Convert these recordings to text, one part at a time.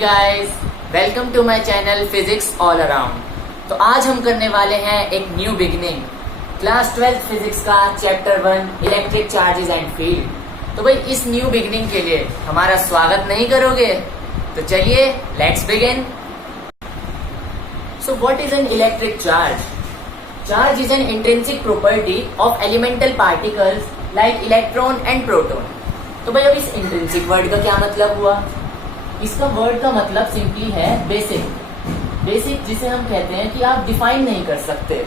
Guys, welcome to my channel physics all around. तो आज हम करने वाले हैं एक न्यू बिगिनिंग क्लास 12 फिजिक्स का chapter 1 electric charges and field. तो भाई इस न्यू बिगिनिंग के लिए हमारा स्वागत नहीं करोगे? तो चलिए let's begin. So what is an electric charge? Charge is an intrinsic property of elemental particles like electron and proton। तो भाई अब इस इंट्रिंसिक वर्ड का क्या मतलब हुआ? इसका वर्ड का मतलब सिंपली है बेसिक। बेसिक जिसे हम कहते हैं कि आप डिफाइन नहीं कर सकते,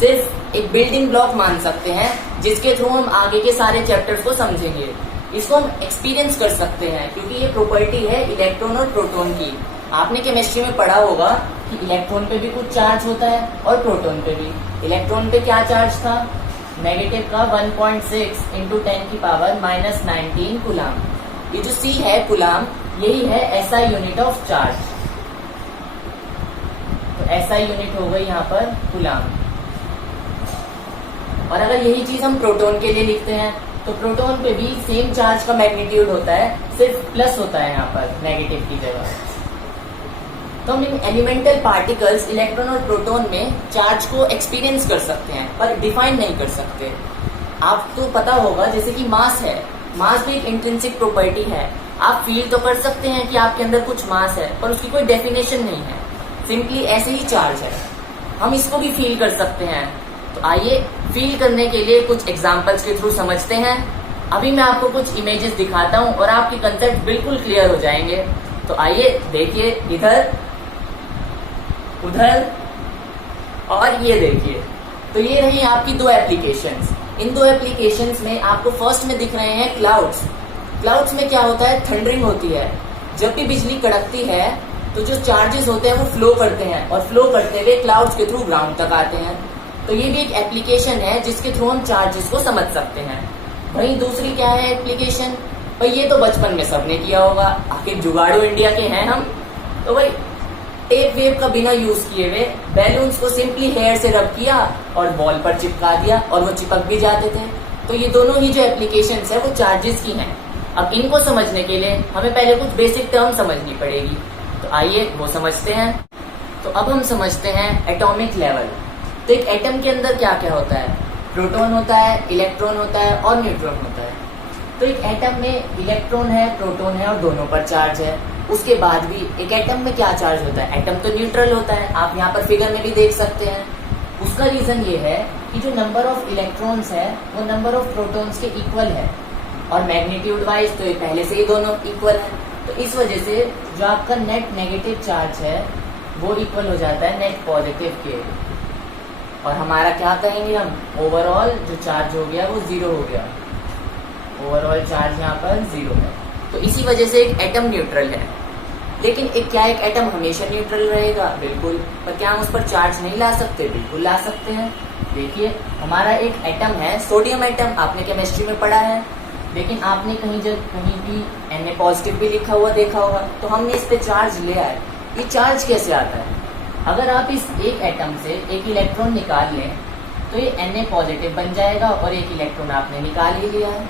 सिर्फ एक बिल्डिंग ब्लॉक मान सकते हैं जिसके थ्रू हम आगे के सारे चैप्टर्स को समझेंगे। इसको हम एक्सपीरियंस कर सकते हैं क्योंकि ये प्रॉपर्टी है इलेक्ट्रॉन और प्रोटॉन की। आपने केमिस्ट्री में पढ़ा होगा कि इलेक्ट्रॉन पे भी कुछ चार्ज होता है और प्रोटॉन पे भी। इलेक्ट्रॉन पे क्या चार्ज था? नेगेटिव का 1.6 इंटू 10 की पावर -19 कूलाम। ये जो C है कूलाम, यही है SI यूनिट ऑफ चार्ज। तो SI यूनिट हो गई यहाँ पर कूलाम। और अगर यही चीज हम प्रोटॉन के लिए लिखते हैं तो प्रोटॉन पे भी सेम चार्ज का मैग्नीट्यूड होता है, सिर्फ प्लस होता है यहाँ पर नेगेटिव की जगह। तो हम इन एलिमेंटल पार्टिकल्स इलेक्ट्रॉन और प्रोटॉन में चार्ज को एक्सपीरियंस कर सकते हैं पर डिफाइन नहीं कर सकते। आपको पता होगा जैसे कि मास है, मास भी एक इंट्रिंसिक प्रॉपर्टी है। आप फील तो कर सकते हैं कि आपके अंदर कुछ मास है पर उसकी कोई डेफिनेशन नहीं है, सिंपली ऐसे ही चार्ज है। हम इसको भी फील कर सकते हैं। तो आइए फील करने के लिए कुछ एग्जांपल्स के थ्रू समझते हैं। अभी मैं आपको कुछ इमेजेस दिखाता हूं और आपके कंसेप्ट बिल्कुल क्लियर हो जाएंगे। तो आइए देखिए, इधर उधर और ये देखिए। तो ये रही आपकी दो एप्लीकेशंस। इन दो एप्लीकेशंस में आपको फर्स्ट में दिख रहे हैं क्लाउड्स। क्लाउड्स में क्या होता है? थंडरिंग होती है। जब भी बिजली कड़कती है तो जो चार्जेस होते हैं वो फ्लो करते हैं और फ्लो करते हुए क्लाउड्स के थ्रू ग्राउंड तक आते हैं। तो ये भी एक एप्लीकेशन है जिसके थ्रू हम चार्जेस को समझ सकते हैं। वहीं दूसरी क्या है एप्लीकेशन? भाई ये तो बचपन में सबने किया होगा, आखिर जुगाड़ू इंडिया के हैं हम। तो भाई टेप वेव का बिना यूज किए हुए बैलून्स को सिंपली हेयर से रब किया और बॉल पर चिपका दिया और वो चिपक भी जाते थे। तो ये दोनों ही जो एप्लीकेशंस है वो चार्जेस की हैं। अब इनको समझने के लिए हमें पहले कुछ बेसिक टर्म समझनी पड़ेगी। तो आइए वो समझते हैं। तो अब हम समझते हैं एटॉमिक लेवल। तो एक एटम के अंदर क्या क्या होता है? प्रोटॉन होता है, इलेक्ट्रॉन होता है और न्यूट्रॉन होता है। तो एक एटम में इलेक्ट्रॉन है, प्रोटॉन है और दोनों पर चार्ज है। उसके बाद भी एक एटम में क्या चार्ज होता है? एटम तो न्यूट्रल होता है, आप यहाँ पर फिगर में भी देख सकते हैं। उसका रीजन ये है कि जो नंबर ऑफ इलेक्ट्रॉन्स है वो नंबर ऑफ प्रोटॉन्स के इक्वल है और मैग्नीट्यूड वाइज तो ये पहले से ही दोनों इक्वल है। तो इस वजह से जो आपका नेट नेगेटिव चार्ज है वो इक्वल हो जाता है नेट पॉजिटिव के। और हमारा क्या कहेंगे हम? ओवरऑल जो चार्ज हो गया वो 0 हो गया। ओवरऑल चार्ज यहाँ पर 0 है। तो इसी वजह से एक एटम न्यूट्रल है। लेकिन एक एटम हमेशा न्यूट्रल रहेगा? बिल्कुल। पर क्या हम उस पर चार्ज नहीं ला सकते? बिल्कुल ला सकते हैं। देखिए हमारा एक एटम है, सोडियम एटम, आपने केमिस्ट्री में पढ़ा है। लेकिन आपने कहीं भी Na पॉजिटिव भी लिखा हुआ देखा होगा। तो हमने इस पे चार्ज ले आए। ये चार्ज कैसे आता है? अगर आप इस एक एटम से एक इलेक्ट्रॉन निकाल लें तो ये Na पॉजिटिव बन जाएगा और एक इलेक्ट्रॉन आपने निकाल ही लिया है।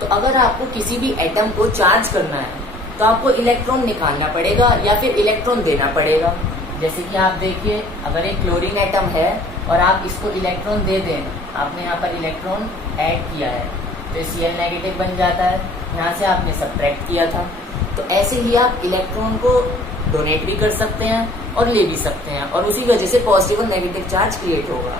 तो अगर आपको किसी भी एटम को चार्ज करना है तो आपको इलेक्ट्रॉन निकालना पड़ेगा या फिर इलेक्ट्रॉन देना पड़ेगा। जैसे कि आप देखिए, अगर एक क्लोरीन एटम है और आप इसको इलेक्ट्रॉन दे दें, आपने यहाँ पर इलेक्ट्रॉन ऐड किया है तो Cl नेगेटिव बन जाता है, यहाँ से आपने सब्ट्रैक्ट किया था। तो ऐसे ही आप इलेक्ट्रॉन को डोनेट भी कर सकते हैं और ले भी सकते हैं और उसी वजह से पॉजिटिव और नेगेटिव चार्ज क्रिएट होगा।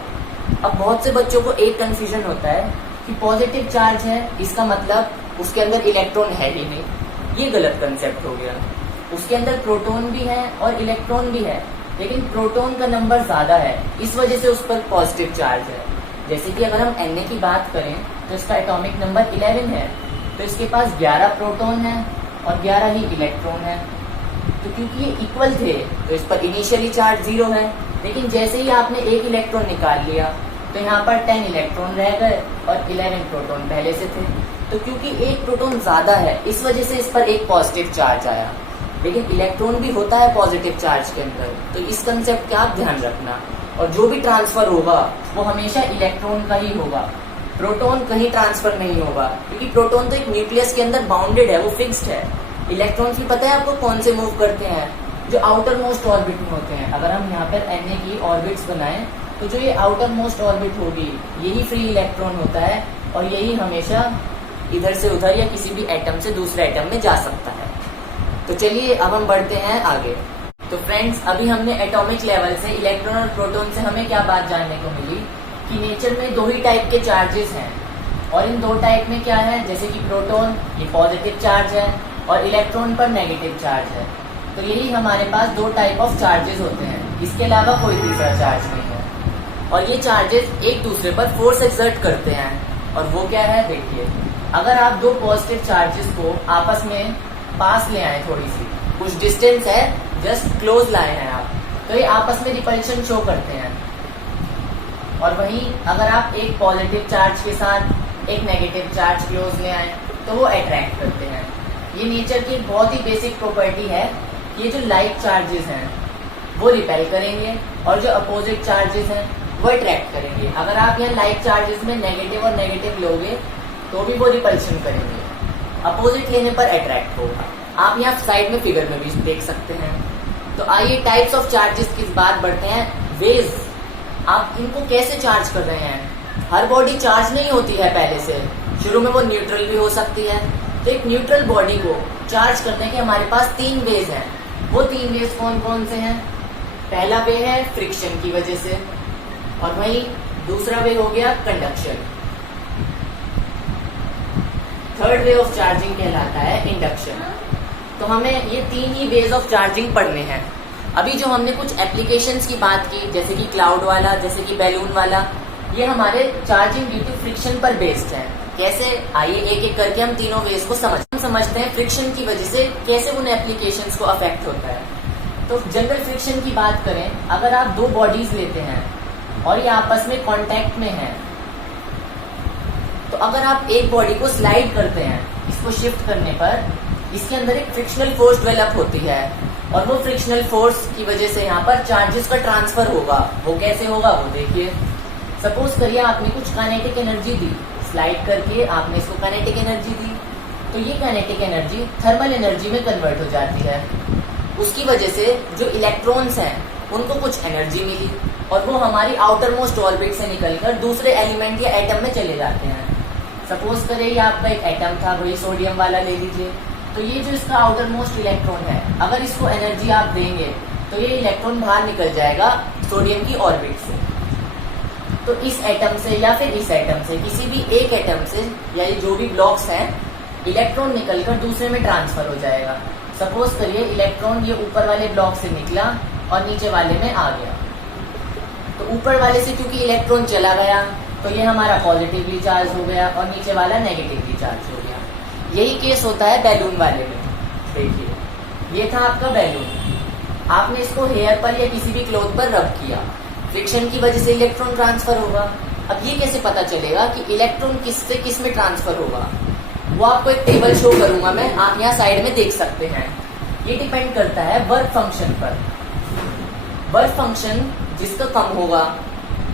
अब बहुत से बच्चों को एक कंफ्यूजन होता है कि पॉजिटिव चार्ज है इसका मतलब उसके अंदर इलेक्ट्रॉन है ही नहीं। ये गलत कंसेप्ट हो गया। उसके अंदर प्रोटॉन भी है और इलेक्ट्रॉन भी है, लेकिन प्रोटॉन का नंबर ज्यादा है, इस वजह से उस पर पॉजिटिव चार्ज है। जैसे कि अगर हम Na की बात करें तो इसका एटॉमिक नंबर 11 है, तो इसके पास 11 प्रोटॉन है और 11 ही इलेक्ट्रॉन है। तो क्योंकि ये इक्वल थे तो इस पर इनिशियली चार्ज 0 है। लेकिन जैसे ही आपने एक इलेक्ट्रॉन निकाल लिया तो यहाँ पर 10 इलेक्ट्रॉन रह गए और 11 प्रोटॉन पहले से थे। तो क्योंकि एक प्रोटॉन ज्यादा है इस वजह से इस पर एक पॉजिटिव चार्ज आया। लेकिन इलेक्ट्रॉन भी होता है पॉजिटिव चार्ज के अंदर, तो इस कंसेप्ट का आप ध्यान रखना। और जो भी ट्रांसफर होगा वो हमेशा इलेक्ट्रॉन का ही होगा, प्रोटॉन कहीं ट्रांसफर नहीं होगा। क्योंकि प्रोटॉन तो एक न्यूक्लियस के अंदर बाउंडेड है, वो फिक्स्ड है। इलेक्ट्रॉन्स भी पता है आपको कौन से मूव करते हैं, जो आउटर मोस्ट ऑर्बिट में होते हैं। अगर हम यहाँ पर Na की ऑर्बिट्स बनाएं तो जो ये आउटर मोस्ट ऑर्बिट होगी यही फ्री इलेक्ट्रॉन होता है और यही हमेशा इधर से उधर या किसी भी एटम से दूसरे एटम में जा सकता है। तो चलिए अब हम बढ़ते हैं आगे। तो फ्रेंड्स, अभी हमने एटॉमिक लेवल से इलेक्ट्रॉन और प्रोटॉन से हमें क्या बात जानने को मिली कि नेचर में दो ही टाइप के चार्जेस हैं और इन दो टाइप में क्या है, जैसे कि प्रोटॉन ये पॉजिटिव चार्ज है और इलेक्ट्रॉन पर नेगेटिव चार्ज है। तो यही हमारे पास दो टाइप ऑफ चार्जेस होते हैं, इसके अलावा कोई तीसरा चार्ज नहीं है। और ये चार्जेस एक दूसरे पर फोर्स एक्सर्ट करते हैं और वो क्या है देखिए, अगर आप दो पॉजिटिव चार्जेस को आपस में पास ले आए, थोड़ी सी कुछ डिस्टेंस है, जस्ट क्लोज लाए हैं आप, तो ये आपस में रिपल्शन शो करते हैं। और वहीं अगर आप एक पॉजिटिव चार्ज के साथ एक नेगेटिव चार्ज क्लोज ले आए तो वो अट्रैक्ट करते हैं। ये नेचर की बहुत ही बेसिक प्रॉपर्टी है। ये जो लाइक चार्जेस हैं वो रिपेल करेंगे और जो अपोजिट चार्जेस हैं वो अट्रैक्ट करेंगे। अगर आप यहाँ लाइक चार्जेस में नेगेटिव और नेगेटिव लोगे तो भी वो रिपल्शन करेंगे, अपोजिट लेने पर अट्रैक्ट होगा। आप यहाँ साइड में फिगर में भी देख सकते हैं। तो आइए टाइप्स ऑफ चार्जेस की बात बढ़ते हैं। वेज, आप इनको कैसे चार्ज कर रहे हैं। हर बॉडी चार्ज नहीं होती है पहले से, शुरू में वो न्यूट्रल भी हो सकती है। तो एक न्यूट्रल बॉडी को चार्ज करने के हमारे पास तीन वेज हैं। वो तीन वेज कौन कौन से हैं? पहला वे है फ्रिक्शन की वजह से और वहीं दूसरा वे हो गया conduction. Third way of charging कहलाता है इंडक्शन। तो हमें ये तीन ही वेज ऑफ चार्जिंग पढ़ने हैं। अभी जो हमने कुछ एप्लीकेशंस की बात की, जैसे कि क्लाउड वाला, जैसे कि बैलून वाला, ये हमारे चार्जिंग ड्यू टू फ्रिक्शन पर बेस्ड है। कैसे, आइए एक एक करके हम तीनों वेज को समझते हैं। फ्रिक्शन की वजह से कैसे उन एप्लीकेशंस को अफेक्ट होता है। तो जनरल फ्रिक्शन की बात करें, अगर आप दो बॉडीज लेते हैं और ये आपस में कांटेक्ट में है, तो अगर आप एक बॉडी को स्लाइड करते हैं, इसको शिफ्ट करने पर इसके अंदर एक फ्रिक्शनल फोर्स डेवलप होती है और वो फ्रिक्शनल फोर्स की वजह से यहाँ पर चार्जेस का ट्रांसफर होगा। वो कैसे होगा वो देखिए। सपोज करिए आपने कुछ काइनेटिक एनर्जी दी, स्लाइड करके आपने इसको काइनेटिक एनर्जी दी, तो ये काइनेटिक एनर्जी थर्मल एनर्जी में कन्वर्ट हो जाती है। उसकी वजह से जो इलेक्ट्रॉन्स हैं उनको कुछ एनर्जी मिली और वो हमारी आउटर मोस्ट ऑर्बिट से निकलकर दूसरे एलिमेंट या एटम में चले जाते हैं। सपोज करें ये आपका एक एटम था, वही सोडियम वाला ले लीजिए। तो ये जो इसका आउटर मोस्ट इलेक्ट्रॉन है, अगर इसको एनर्जी आप देंगे तो ये इलेक्ट्रॉन बाहर निकल जाएगा सोडियम की ऑर्बिट से। तो इस एटम से या फिर इस एटम से, किसी भी एक एटम से या ये जो भी ब्लॉक्स हैं, इलेक्ट्रॉन निकलकर दूसरे में ट्रांसफर हो जाएगा। सपोज करिए इलेक्ट्रॉन ये ऊपर वाले ब्लॉक से निकला और नीचे वाले में आ गया। तो ऊपर वाले से क्योंकि इलेक्ट्रॉन चला गया तो ये हमारा पॉजिटिवली चार्ज हो गया और नीचे वाला नेगेटिवली चार्ज हो गया। यही केस होता है बैलून वाले में। देखिए ये था आपका बैलून, आपने इसको हेयर पर या किसी भी क्लॉथ पर रब किया, फ्रिक्शन की वजह से इलेक्ट्रॉन ट्रांसफर होगा। अब ये कैसे पता चलेगा कि इलेक्ट्रॉन किस से किस में ट्रांसफर होगा? वो आपको एक टेबल शो करूंगा मैं, आप यहाँ साइड में देख सकते हैं। ये डिपेंड करता है वर्क फंक्शन पर। वर्क फंक्शन जिसका कम होगा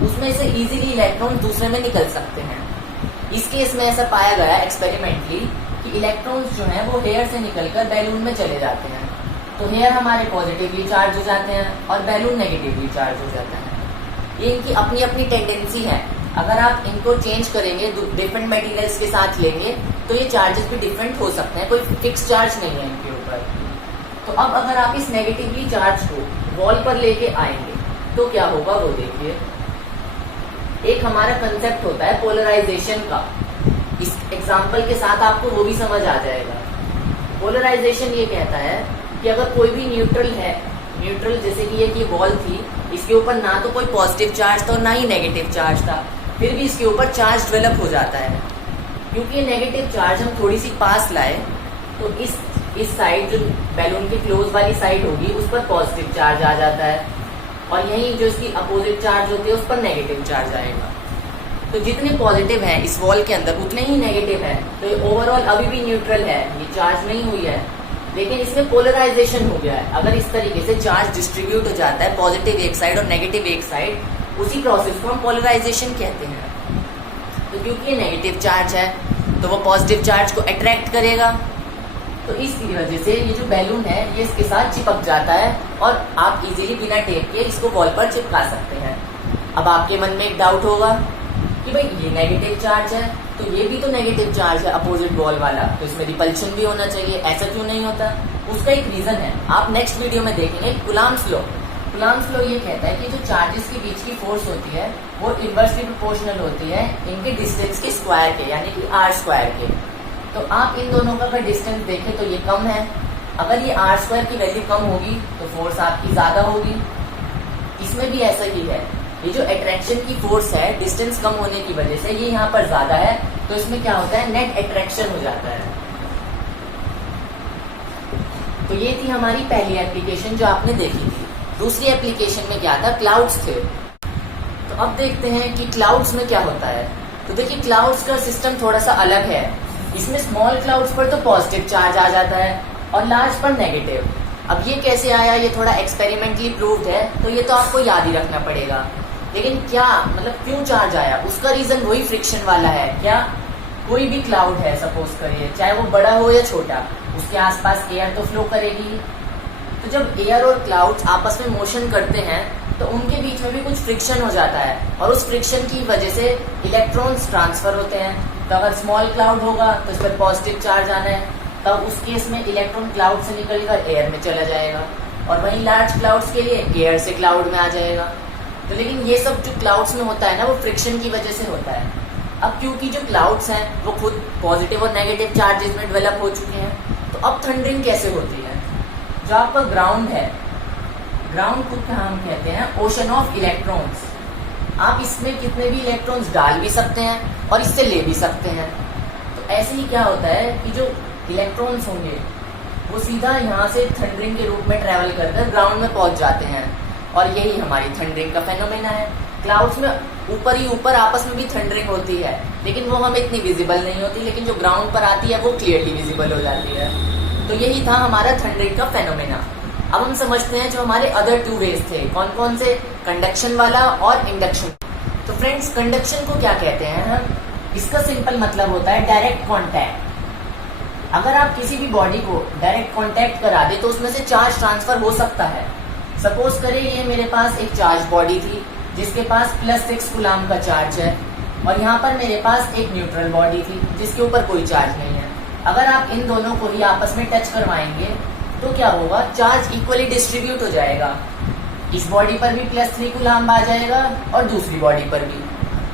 उसमें से इजीली इलेक्ट्रॉन दूसरे में निकल सकते हैं। इस केस में ऐसा पाया गया एक्सपेरिमेंटली कि इलेक्ट्रॉन्स जो हैं वो हेयर से निकलकर बैलून में चले जाते हैं। तो हेयर हमारे पॉजिटिवली चार्ज हो जाते हैं और बैलून नेगेटिवली चार्ज हो जाता है। ये इनकी अपनी अपनी टेंडेंसी है। अगर आप इनको चेंज करेंगे, डिफरेंट मटेरियल्स के साथ लेंगे, तो ये चार्जेस भी डिफरेंट हो सकते हैं, कोई फिक्स चार्ज नहीं है इनके ऊपर। तो अब अगर आप इस नेगेटिवली चार्ज को वॉल पर लेके आएंगे तो क्या होगा वो देखिए। एक हमारा कंसेप्ट होता है पोलराइजेशन का, इस एग्जाम्पल के साथ आपको वो भी समझ आ जाएगा। पोलराइजेशन ये कहता है कि अगर कोई भी न्यूट्रल है, न्यूट्रल जैसे कि ये वॉल थी, इसके ऊपर ना तो कोई पॉजिटिव चार्ज था और ना ही नेगेटिव चार्ज था, फिर भी इसके ऊपर चार्ज डेवलप हो जाता है। क्योंकि नेगेटिव चार्ज हम थोड़ी सी पास लाए तो इस साइड जो बैलून की क्लोज वाली साइड होगी उस पर पॉजिटिव चार्ज आ जाता है और यही जो इसकी अपोजिट चार्ज होती है उस पर नेगेटिव चार्ज आएगा। तो जितने पॉजिटिव है इस वॉल के अंदर उतने ही नेगेटिव है, तो ये ओवरऑल अभी भी न्यूट्रल है, ये चार्ज नहीं हुई है, लेकिन इसमें पोलराइजेशन हो गया है। अगर इस तरीके से चार्ज डिस्ट्रीब्यूट हो जाता है, पॉजिटिव एक साइड और नेगेटिव एक साइड, उसी प्रोसेस को हम पोलराइजेशन कहते हैं। तो क्योंकि ये नेगेटिव चार्ज है तो वो पॉजिटिव चार्ज को अट्रैक्ट करेगा तो इसकी वजह से ये जो बैलून है ये इसके साथ चिपक जाता है और आप इजीली बिना टेप के इसको वॉल पर चिपका सकते हैं। अब आपके मन में एक डाउट होगा कि भाई ये नेगेटिव चार्ज है तो ये भी तो नेगेटिव चार्ज है अपोजिट वॉल वाला, तो इसमें रिपल्शन भी होना चाहिए, ऐसा क्यों नहीं होता? उसका एक रीजन है, आप नेक्स्ट वीडियो में देखेंगे। कुलाम्ब्स लॉ ये कहता है कि जो चार्जेस के बीच की फोर्स होती है वो इनवर्सली प्रोपोर्शनल होती है इनके डिस्टेंस के स्क्वायर के, यानी कि आर स्क्वायर के। तो आप इन दोनों का अगर डिस्टेंस देखें तो ये कम है, अगर ये आर स्क्वायर की वैल्यू कम होगी तो फोर्स आपकी ज्यादा होगी। इसमें भी ऐसा ही है, ये जो अट्रैक्शन की फोर्स है डिस्टेंस कम होने की वजह से ये यहाँ पर ज्यादा है, तो इसमें क्या होता है, नेट अट्रैक्शन हो जाता है। तो ये थी हमारी पहली एप्लीकेशन जो आपने देखी थी। दूसरी एप्लीकेशन में क्या था, क्लाउड्स थे। तो अब देखते हैं कि क्लाउड्स में क्या होता है। तो देखिए क्लाउड्स का सिस्टम थोड़ा सा अलग है। इसमें स्मॉल क्लाउड्स पर तो पॉजिटिव चार्ज आ जाता है और लार्ज पर नेगेटिव। अब ये कैसे आया, ये थोड़ा एक्सपेरिमेंटली प्रूव्ड है, तो ये तो आपको याद ही रखना पड़ेगा। लेकिन क्या मतलब क्यों चार्ज आया, उसका रीजन वही फ्रिक्शन वाला है। क्या कोई भी क्लाउड है, सपोज करिए चाहे वो बड़ा हो या छोटा, उसके आसपास एयर तो फ्लो करेगी। तो जब एयर और क्लाउड्स आपस में मोशन करते हैं तो उनके बीच में भी कुछ फ्रिक्शन हो जाता है और उस फ्रिक्शन की वजह से इलेक्ट्रॉन्स ट्रांसफर होते हैं। तो अगर स्मॉल क्लाउड होगा तो इस पर पॉजिटिव चार्ज आना है, तब उस केस में इलेक्ट्रॉन क्लाउड से निकलकर एयर में चला जाएगा, और वहीं लार्ज क्लाउड्स के लिए एयर से क्लाउड में आ जाएगा। तो लेकिन ये सब जो क्लाउड्स में होता है ना, वो फ्रिक्शन की वजह से होता है। अब क्योंकि जो क्लाउड्स हैं वो खुद पॉजिटिव और नेगेटिव चार्जेस में डेवलप हो चुके हैं, तो अब थंडरिंग कैसे होती है। जो आपका ग्राउंड है, ग्राउंड को क्या हम कहते हैं, ओशन ऑफ इलेक्ट्रॉन्स। आप इसमें कितने भी इलेक्ट्रॉन्स डाल भी सकते हैं और इससे ले भी सकते हैं। तो ऐसे ही क्या होता है कि जो इलेक्ट्रॉन्स होंगे वो सीधा यहाँ से थंडरिंग के रूप में ट्रेवल करकर ग्राउंड में पहुंच जाते हैं, और यही हमारी थंडरिंग का फेनोमेना है। क्लाउड्स में ऊपर ही ऊपर आपस में भी थंडरिंग होती है, लेकिन वो हमें इतनी विजिबल नहीं होती, लेकिन जो ग्राउंड पर आती है वो क्लियरली विजिबल हो जाती है। तो यही था हमारा थंडरिंग का फेनोमेना। अब हम समझते हैं जो हमारे अदर टू वेज थे, कौन कौन से, कंडक्शन वाला और इंडक्शन। तो फ्रेंड्स कंडक्शन को क्या कहते हैं हम, इसका सिंपल मतलब होता है डायरेक्ट कॉन्टैक्ट। अगर आप किसी भी बॉडी को डायरेक्ट कॉन्टैक्ट करा दे तो उसमें से चार्ज ट्रांसफर हो सकता है। सपोज करें ये मेरे पास एक चार्ज बॉडी थी जिसके पास +6 कूलाम का चार्ज है, और यहाँ पर मेरे पास एक न्यूट्रल बॉडी थी जिसके ऊपर कोई चार्ज नहीं है। अगर आप इन दोनों को ही आपस में टच करवाएंगे तो क्या होगा, चार्ज इक्वली डिस्ट्रीब्यूट हो जाएगा। इस बॉडी पर भी +3 कूलाम आ जाएगा और दूसरी बॉडी पर भी।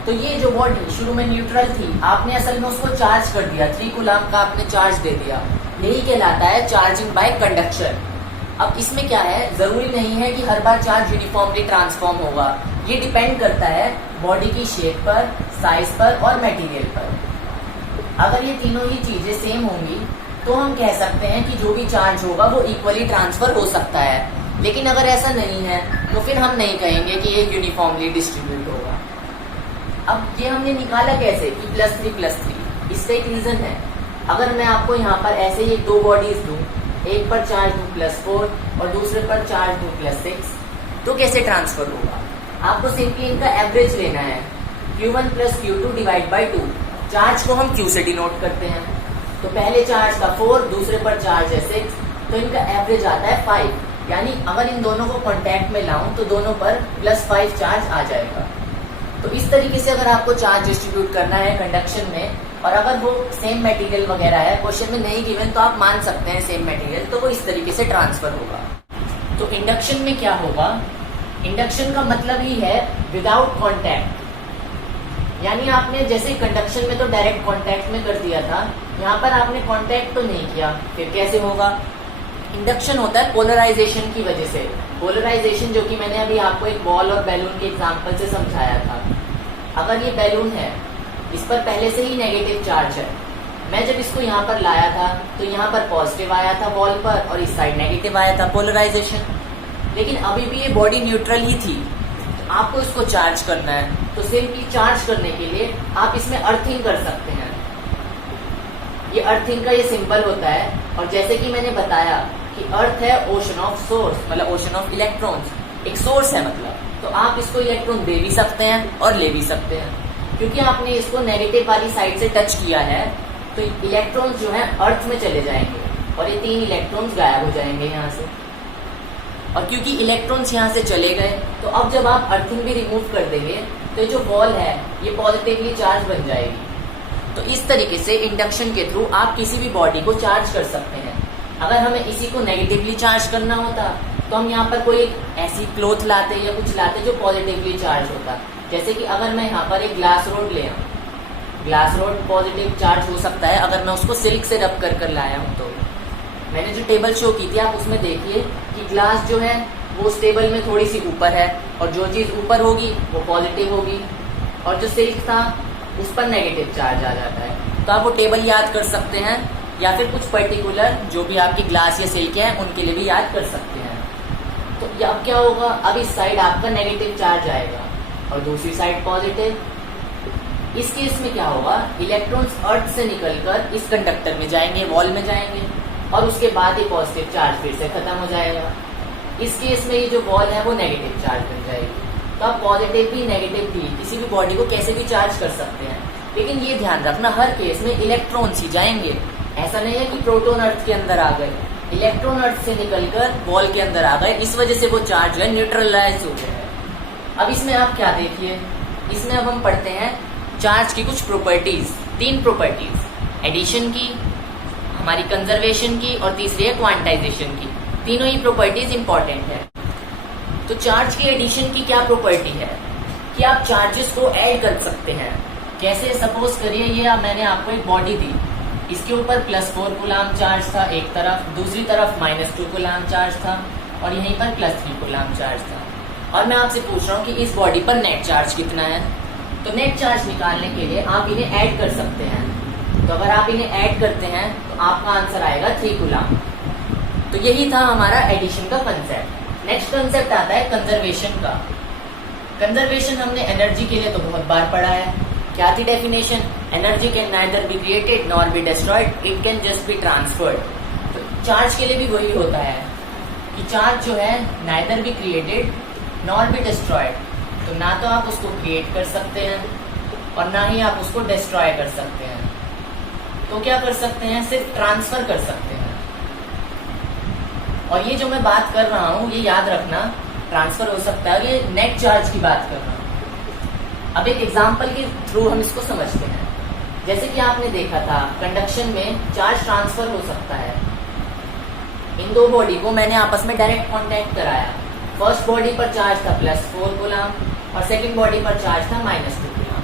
तो ये जो बॉडी शुरू में न्यूट्रल थी, आपने असल में उसको चार्ज कर दिया, 3 कूलाम का आपने चार्ज दे दिया। यही कहलाता है चार्जिंग बाय कंडक्शन। अब इसमें क्या है, जरूरी नहीं है कि हर बार चार्ज यूनिफॉर्मली ट्रांसफॉर्म होगा। ये डिपेंड करता है बॉडी की शेप पर, साइज पर और मटेरियल पर। अगर ये तीनों ही चीजें सेम होंगी तो हम कह सकते हैं कि जो भी चार्ज होगा वो इक्वली ट्रांसफर हो सकता है। लेकिन अगर ऐसा नहीं है तो फिर हम नहीं कहेंगे कि ये यूनिफॉर्मली डिस्ट्रीब्यूट होगा। अब ये हमने निकाला कैसे कि +3 इसका एक रीजन है। अगर मैं आपको यहाँ पर ऐसे ही 2 बॉडीज दूं, एक पर चार्ज दूं +4 और दूसरे पर चार्ज दूं +6, तो कैसे ट्रांसफर होगा। आपको सिंपली इनका एवरेज लेना है, Q1 + Q2 divide by 2। Charge को हम Q से डिनोट करते हैं, तो पहले चार्ज का 4, दूसरे पर चार्ज है 6, तो इनका एवरेज आता है 5। यानी अगर इन दोनों को कांटेक्ट में लाऊं तो दोनों पर +5 चार्ज आ जाएगा। तो इस तरीके से अगर आपको चार्ज डिस्ट्रीब्यूट करना है कंडक्शन में, और अगर वो सेम मटेरियल वगैरह है, क्वेश्चन में नहीं गिवन तो आप मान सकते हैं सेम मटेरियल, तो वो इस तरीके से ट्रांसफर होगा। तो इंडक्शन में क्या होगा, इंडक्शन का मतलब ही है विदाउट कॉन्टैक्ट। यानी आपने जैसे कंडक्शन में तो डायरेक्ट कॉन्टैक्ट में कर दिया था, यहाँ पर आपने कॉन्टैक्ट तो नहीं किया, फिर कैसे होगा। इंडक्शन होता है पोलराइजेशन की वजह से। पोलराइजेशन जो कि मैंने अभी आपको एक बॉल और बैलून के एग्जांपल से समझाया था। अगर ये बैलून है, इस पर पहले से ही नेगेटिव चार्ज है, मैं जब इसको यहाँ पर लाया था तो यहाँ पर पॉजिटिव आया था बॉल पर और इस साइड नेगेटिव आया था, पोलराइजेशन। लेकिन अभी भी ये बॉडी न्यूट्रल ही थी, तो आपको इसको चार्ज करना है। तो सिंपली चार्ज करने के लिए आप इसमें अर्थिंग कर सकते हैं। ये अर्थिंग का ये सिंबल होता है, और जैसे कि मैंने बताया कि अर्थ है ओशन ऑफ सोर्स, मतलब ओशन ऑफ इलेक्ट्रॉन्स, एक सोर्स है मतलब। तो आप इसको इलेक्ट्रॉन दे भी सकते हैं और ले भी सकते हैं। क्योंकि आपने इसको नेगेटिव वाली साइड से टच किया है तो इलेक्ट्रॉन्स जो है अर्थ में चले जाएंगे, और ये 3 इलेक्ट्रॉन्स गायब हो जाएंगे यहाँ से। और क्योंकि इलेक्ट्रॉन्स यहाँ से चले गए, तो अब जब आप अर्थिंग भी रिमूव कर देंगे तो ये जो वॉल है ये पॉजिटिवली चार्ज बन जाएगी। तो इस तरीके से इंडक्शन के थ्रू आप किसी भी बॉडी को चार्ज कर सकते हैं। अगर हमें इसी को नेगेटिवली चार्ज करना होता तो हम यहाँ पर कोई ऐसी क्लॉथ लाते या कुछ लाते जो पॉजिटिवली चार्ज होता। जैसे कि अगर मैं यहाँ पर एक ग्लास रोड ले आऊँ, ग्लास रोड पॉजिटिव चार्ज हो सकता है अगर मैं उसको सिल्क से रब कर लाया हूँ। तो मैंने जो टेबल शो की थी आप उसमें देखिए कि ग्लास जो है वो उस टेबल में थोड़ी सी ऊपर है और जो चीज़ ऊपर होगी वो पॉजिटिव होगी और जो सिल्क था उस पर नेगेटिव चार्ज आ जाता है। तो आप वो टेबल याद कर सकते हैं या फिर कुछ पर्टिकुलर जो भी आपकी ग्लास या सिल्क है उनके लिए भी याद कर सकते हैं। तो अब क्या होगा, अब इस साइड आपका नेगेटिव चार्ज आएगा और दूसरी साइड पॉजिटिव। इस केस में क्या होगा, इलेक्ट्रॉन्स अर्थ से निकलकर इस कंडक्टर में जाएंगे, वॉल में जाएंगे और उसके बाद ये पॉजिटिव चार्ज फिर से खत्म हो जाएगा। इस केस में ये जो वॉल है वो नेगेटिव चार्ज बन जाएगी। तो आप पॉजिटिव भी नेगेटिव भी किसी भी बॉडी को कैसे भी चार्ज कर सकते हैं, लेकिन ये ध्यान रखना हर केस में इलेक्ट्रॉन्स ही जाएंगे। ऐसा नहीं है कि प्रोटॉन अर्थ के अंदर आ गए, इलेक्ट्रॉन अर्थ से निकलकर वॉल के अंदर आ गए, इस वजह से वो चार्ज है न्यूट्रलाइज हो गया। अब इसमें आप क्या देखिए, इसमें अब हम पढ़ते हैं चार्ज की कुछ प्रॉपर्टीज, 3 प्रॉपर्टीज, एडिशन की, हमारी कंजर्वेशन की और तीसरी है क्वांटाइजेशन की। तीनों ही प्रॉपर्टीज इंपॉर्टेंट है। तो चार्ज की एडिशन की क्या प्रॉपर्टी है कि आप चार्जेस को ऐड कर सकते हैं। कैसे, सपोज करिए ये मैंने आपको एक बॉडी दी, इसके ऊपर +4 कूलाम चार्ज था एक तरफ, दूसरी तरफ -2 कूलाम चार्ज था और यहीं पर +3 कूलाम चार्ज था। और मैं आपसे पूछ रहा हूँ कि इस बॉडी पर नेट चार्ज कितना है। तो नेट चार्ज निकालने के लिए आप इन्हें ऐड कर सकते हैं। तो अगर आप इन्हें ऐड करते हैं तो आपका आंसर आएगा 3 कूलाम। तो यही था हमारा एडिशन का कंसेप्ट। नेक्स्ट कंसेप्ट आता है कंजर्वेशन का। कंजर्वेशन हमने एनर्जी के लिए तो बहुत बार पढ़ा है। क्या थी definition, energy can neither be created nor be destroyed, it can just be transferred. तो चार्ज के लिए भी वही होता है कि चार्ज जो है neither be created nor be destroyed. तो ना तो आप उसको क्रिएट कर सकते हैं और ना ही आप उसको डिस्ट्रॉय कर सकते हैं। तो क्या कर सकते हैं, सिर्फ ट्रांसफर कर सकते हैं। और ये जो मैं बात कर रहा हूं ये याद रखना, ट्रांसफर हो सकता है, ये नेट चार्ज की बात कर रहा हूं। अब एक एग्जांपल के थ्रू हम इसको समझते हैं। जैसे कि आपने देखा था कंडक्शन में चार्ज ट्रांसफर हो सकता है। इन 2 बॉडी को मैंने आपस में डायरेक्ट कांटेक्ट कराया। फर्स्ट बॉडी पर चार्ज था +4 कूलाम और सेकंड बॉडी पर चार्ज था -2 कूलाम।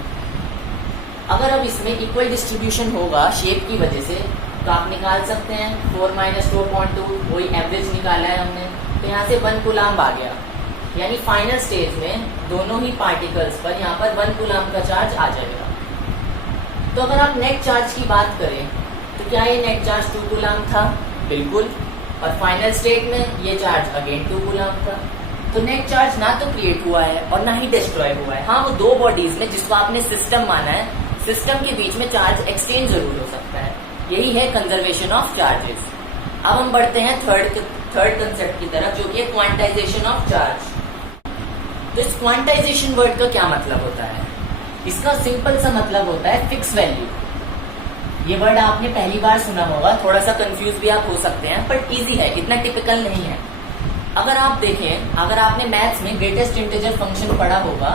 अगर अब इसमें इक्वल डिस्ट्रीब्यूशन होगा शेप की वजह से तो आप निकाल सकते हैं 4 - 2.2, वही एवरेज निकाला है हमने। तो यहाँ से 1 कूलाम आ गया, यानी फाइनल स्टेज में दोनों ही पार्टिकल्स पर यहाँ पर 1 कूलाम का चार्ज आ जाएगा। तो अगर आप नेट चार्ज की बात करें तो क्या ये नेट चार्ज 2 कूलाम था? बिल्कुल। और फाइनल स्टेट में ये चार्ज अगेन 2 कूलाम था। तो नेट चार्ज ना तो क्रिएट हुआ है और ना ही डिस्ट्रॉय हुआ है। हाँ, वो 2 बॉडीज में जिसको आपने सिस्टम माना है, सिस्टम के बीच में चार्ज एक्सचेंज जरूर हो सकता है। यही है कंजर्वेशन ऑफ चार्जेस। अब हम बढ़ते हैं थर्ड कंसेप्ट की तरफ, जो कि है क्वांटाइजेशन ऑफ चार्ज। तो इस क्वांटाइजेशन वर्ड का क्या मतलब होता है? इसका सिंपल सा मतलब होता है फिक्स वैल्यू। ये वर्ड आपने पहली बार सुना होगा, थोड़ा सा कंफ्यूज भी आप हो सकते हैं, बट इजी है, इतना टिपिकल नहीं है। अगर आप देखें, अगर आपने मैथ्स में ग्रेटेस्ट इंटीजर फंक्शन पढ़ा होगा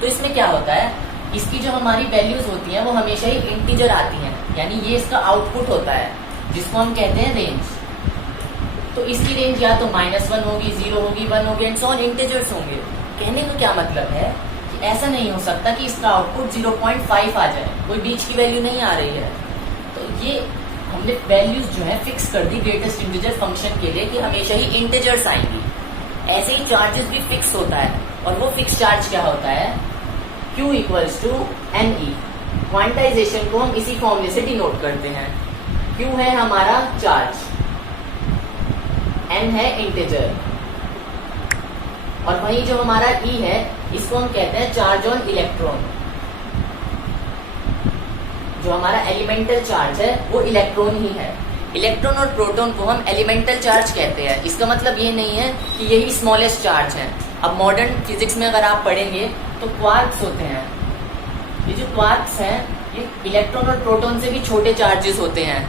तो इसमें क्या होता है, इसकी जो हमारी वैल्यूज होती हैं वो हमेशा ही इंटीजर आती हैं, यानी ये इसका आउटपुट होता है जिसको हम कहते हैं रेंज। तो इसकी रेंज या तो -1 होगी, 0 होगी, 1 होगी एंड सो ऑन, इंटीजर्स होंगे। कहने का क्या मतलब है कि ऐसा नहीं हो सकता कि इसका आउटपुट 0.5 आ जाए, कोई बीच की वैल्यू नहीं आ रही है। तो ये हमने वैल्यूज जो है फिक्स कर दी ग्रेटेस्ट इंटीजर फंक्शन के लिए कि हमेशा ही इंटीजर्स आएंगी। ऐसे ही चार्जेस भी फिक्स होता है और वो फिक्स चार्ज क्या होता है, Q = NE। क्वांटाइजेशन को हम इसी फॉर्मूले से डिनोट करते हैं। Q है हमारा चार्ज, N है इंटीजर और वही जो हमारा E है इसको हम कहते हैं चार्ज ऑन इलेक्ट्रॉन। जो हमारा एलिमेंटल चार्ज है वो इलेक्ट्रॉन ही है। इलेक्ट्रॉन और प्रोटॉन को हम एलिमेंटल चार्ज कहते हैं। इसका मतलब ये नहीं है कि यही स्मॉलेस्ट चार्ज है। अब मॉडर्न फिजिक्स में अगर आप पढ़ेंगे तो क्वार्क्स होते हैं। ये जो क्वार्क्स हैं ये इलेक्ट्रॉन और प्रोटॉन से भी छोटे चार्जेस होते हैं,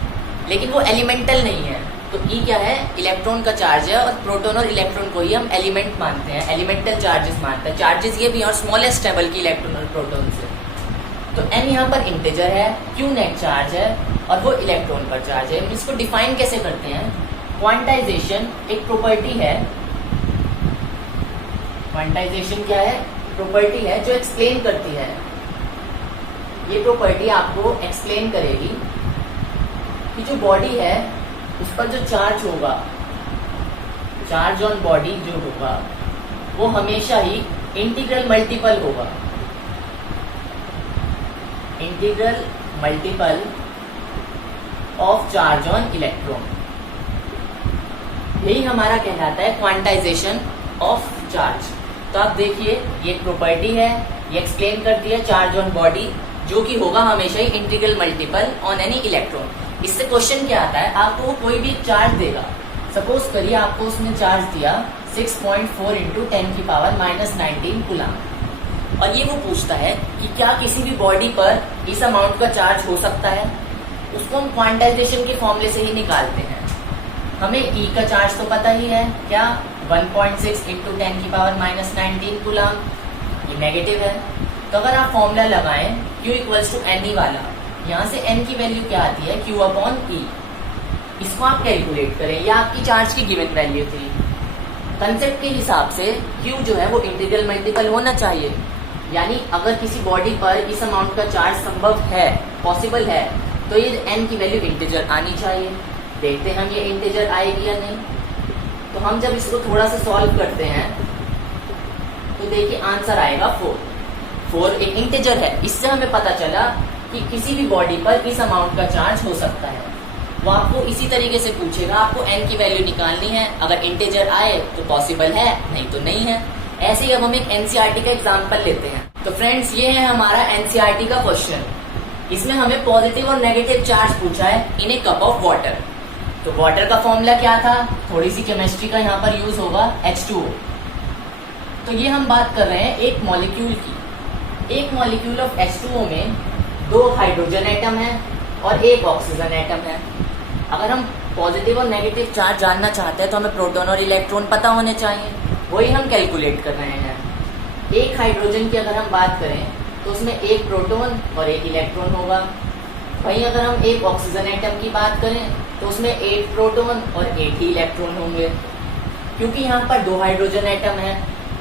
लेकिन वो एलिमेंटल नहीं है। तो ई क्या है, इलेक्ट्रॉन का चार्ज है, और प्रोटॉन और इलेक्ट्रॉन को ही हम एलिमेंट मानते हैं, एलिमेंटल चार्जेस मानते हैं। चार्जेस ये भी और स्मॉलेस्ट है बल्कि इलेक्ट्रॉन और प्रोटॉन से। तो एन यहाँ पर इंटीजर है, क्यू नेट चार्ज है, और वो इलेक्ट्रॉन पर चार्ज है। हम इसको डिफाइन कैसे करते हैं? क्वांटाइजेशन एक प्रॉपर्टी है। क्वांटाइजेशन क्या है? प्रॉपर्टी है जो एक्सप्लेन करती है। ये प्रॉपर्टी आपको एक्सप्लेन करेगी कि जो बॉडी है उस पर जो चार्ज होगा, चार्ज ऑन बॉडी जो होगा वो हमेशा ही इंटीग्रल मल्टीपल होगा, integral multiple of charge on electron. यही हमारा कहलाता है क्वांटाइजेशन ऑफ चार्ज। तो आप देखिए ये एक प्रॉपर्टी है, ये एक्सप्लेन करती है चार्ज ऑन बॉडी जो कि होगा हमेशा ही integral multiple on any electron. इससे क्वेश्चन क्या आता है, आपको वो कोई भी चार्ज देगा, सपोज करिए आपको उसने चार्ज दिया 6.4 इंटू 10 की पावर -19 कूलम, और ये वो पूछता है कि क्या किसी भी बॉडी पर इस अमाउंट का चार्ज हो सकता है। उसको हम क्वांटाइजेशन के फॉर्मूले से ही निकालते हैं। हमें ई का चार्ज तो पता ही है, क्या 1.6 इंटू 10 की पावर -19 कूलम, ये नेगेटिव है। तो अगर आप फॉर्मूला लगाएं Q इक्वल्स टू एन वाला, यहाँ से n की वैल्यू क्या आती है, Q अपॉन ई। इसको आप कैलकुलेट करें, या आपकी चार्ज की गिवन वैल्यू थी। कंसेप्ट के हिसाब से Q जो है वो इंटीग्रल मल्टीपल होना चाहिए, यानी अगर किसी बॉडी पर इस अमाउंट का चार्ज संभव है, पॉसिबल है, तो ये n की वैल्यू इंटीजर आनी चाहिए। देखते हैं हम ये इंटीजर आएगी या नहीं। तो हम जब इसको थोड़ा सा सॉल्व करते हैं तो देखिए आंसर आएगा 4 एक इंटीजर है। इससे हमें पता चला कि किसी भी बॉडी पर इस अमाउंट का चार्ज हो सकता है। वो आपको इसी तरीके से पूछेगा, आपको n की वैल्यू निकालनी है, अगर इंटीजर आए तो पॉसिबल है, नहीं तो नहीं है। ऐसे ही अब हम एक एनसीईआरटी का एग्जांपल लेते हैं। तो फ्रेंड्स ये है हमारा एनसीईआरटी का क्वेश्चन। इसमें हमें पॉजिटिव और नेगेटिव चार्ज पूछा है इन ए कप ऑफ वाटर। तो वाटर का फॉर्मूला क्या था, थोड़ी सी केमिस्ट्री का यहाँ पर यूज होगा, H2O। तो ये हम बात कर रहे हैं एक मॉलिक्यूल की। एक मॉलिक्यूल ऑफ H2O में 2 हाइड्रोजन एटम है और 1 ऑक्सीजन एटम है। अगर हम पॉजिटिव और नेगेटिव चार्ज जानना चाहते हैं तो हमें प्रोटॉन और इलेक्ट्रॉन पता होने चाहिए, वही हम कैलकुलेट कर रहे हैं। एक हाइड्रोजन की अगर हम बात करें तो उसमें 1 प्रोटॉन और 1 इलेक्ट्रॉन होगा। वहीं अगर हम एक ऑक्सीजन एटम की बात करें तो उसमें 8 प्रोटॉन और 8 ही इलेक्ट्रॉन होंगे। क्योंकि यहाँ पर 2 हाइड्रोजन एटम है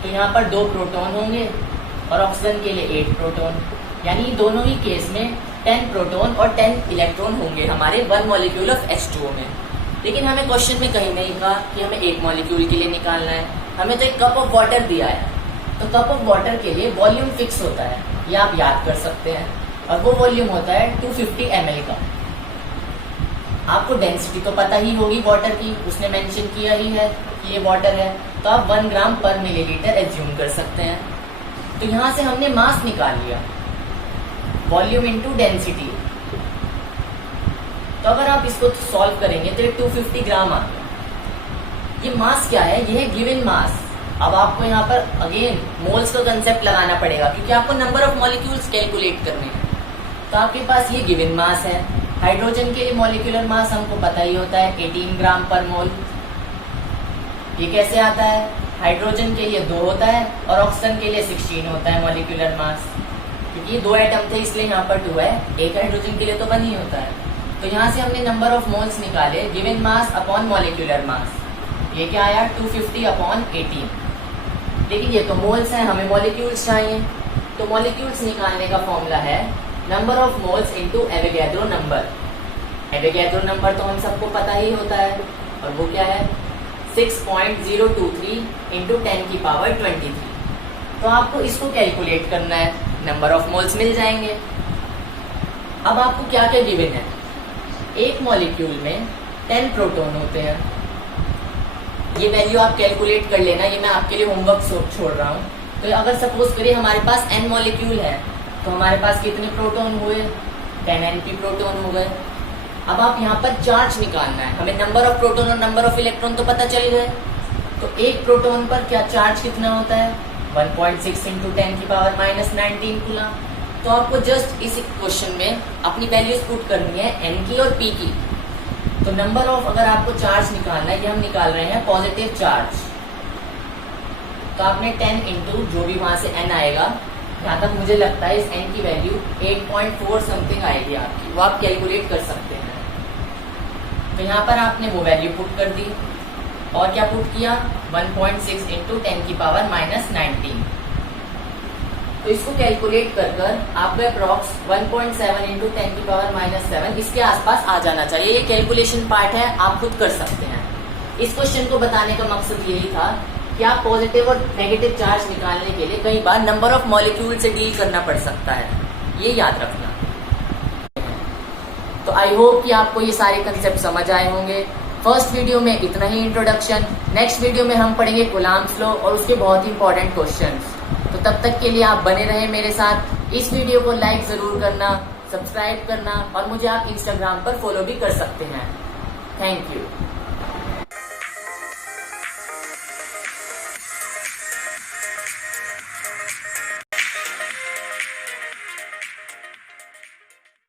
तो यहाँ पर 2 प्रोटॉन होंगे और ऑक्सीजन के लिए 8 प्रोटॉन, यानी दोनों ही केस में 10 प्रोटॉन और 10 इलेक्ट्रॉन होंगे हमारे 1 मॉलिक्यूल ऑफ H2O में। लेकिन हमें क्वेश्चन में कहीं नहीं कहा कि हमें एक मॉलिक्यूल के लिए निकालना है, हमें तो एक कप ऑफ वाटर दिया है। तो कप ऑफ वाटर के लिए वॉल्यूम फिक्स होता है, ये आप याद कर सकते हैं, और वो वॉल्यूम होता है 250 ml का। आपको डेंसिटी तो पता ही होगी वाटर की, उसने मेंशन किया ही है कि ये वाटर है, तो आप 1 ग्राम पर मिलीलीटर एज्यूम कर सकते हैं। तो यहाँ से हमने मास निकाल लिया, वॉल्यूम इंटू डेंसिटी। तो अगर आप इसको सॉल्व करेंगे तो ये 250 ग्राम आ गया। ये मास क्या है, ये है गिवन मास। अब आपको यहाँ पर अगेन मोल्स का कंसेप्ट लगाना पड़ेगा क्योंकि आपको नंबर ऑफ मॉलिक्यूल्स कैलकुलेट करने हैं। तो आपके पास ये गिवन मास है। हाइड्रोजन के लिए मॉलिक्यूलर मास हमको पता ही होता है 18 ग्राम पर मोल। ये कैसे आता है, हाइड्रोजन के लिए 2 होता है और ऑक्सीजन के लिए 16 होता है मॉलिक्यूलर मास। क्योंकि ये 2 एटम थे इसलिए यहाँ पर 2 है, एक हाइड्रोजन के लिए तो 1 ही होता है। तो यहाँ से हमने नंबर ऑफ मोल्स निकाले, given mass upon molecular mass. ये क्या आया, 250 अपॉन 18। लेकिन ये तो मोल्स हैं, हमें मॉलिक्यूल्स चाहिए। तो मॉलिक्यूल्स निकालने का फॉर्मूला है number of moles into Avogadro number. Avogadro number तो हम सबको पता ही होता है, और वो क्या है 6.023 इंटू 10 की पावर 23। तो आपको इसको कैलकुलेट करना है, नंबर ऑफ मोल्स मिल जाएंगे। अब आपको क्या क्या गिवन है, एक मॉलिक्यूल में 10 प्रोटॉन होते हैं। ये वैल्यू आप कैलकुलेट कर लेना, ये मैं आपके लिए होमवर्क छोड़ रहा हूँ। तो अगर सपोज करिए हमारे पास n मॉलिक्यूल है तो हमारे पास कितने प्रोटॉन हुए, 10 np प्रोटॉन हो गए। अब आप यहाँ पर चार्ज निकालना है, हमें नंबर ऑफ प्रोटॉन और नंबर ऑफ इलेक्ट्रॉन तो पता चल गए। तो एक प्रोटॉन पर क्या चार्ज कितना होता है, 1.6 इंटू 10 की पावर -19 कूलम। तो आपको जस्ट इस क्वेश्चन में अपनी वैल्यूज पुट करनी है n की और p की। तो नंबर ऑफ, अगर आपको चार्ज निकालना है, ये हम निकाल रहे हैं पॉजिटिव चार्ज, तो आपने 10 इंटू जो भी वहां से n आएगा, यहाँ तक मुझे लगता है इस n की वैल्यू 8.4 समथिंग आएगी आपकी, वो आप कैलकुलेट कर सकते हैं। तो यहाँ पर आपने वो वैल्यू पुट कर दी, और क्या पुट किया, 1.6 इंटू 10 की पावर माइनस 19। तो इसको कैलकुलेट कर कर आपका अप्रॉक्स 1.7 इंटू 10 की पावर माइनस 7 इसके आसपास आ जाना चाहिए। ये कैलकुलेशन पार्ट है, आप खुद कर सकते हैं। इस क्वेश्चन को बताने का मकसद यही था कि आप पॉजिटिव और नेगेटिव चार्ज निकालने के लिए कई बार नंबर ऑफ मॉलिक्यूल से डील करना पड़ सकता है, ये याद रखना। तो आई होप कि आपको ये सारे कंसेप्ट समझ आए होंगे। फर्स्ट वीडियो में इतना ही इंट्रोडक्शन, नेक्स्ट वीडियो में हम पढ़ेंगे कूलम्ब्स लॉ और उसके बहुत ही इंपॉर्टेंट क्वेश्चंस। तो तब तक के लिए आप बने रहें मेरे साथ। इस वीडियो को लाइक जरूर करना, सब्सक्राइब करना, और मुझे आप इंस्टाग्राम पर फॉलो भी कर सकते हैं। Thank you.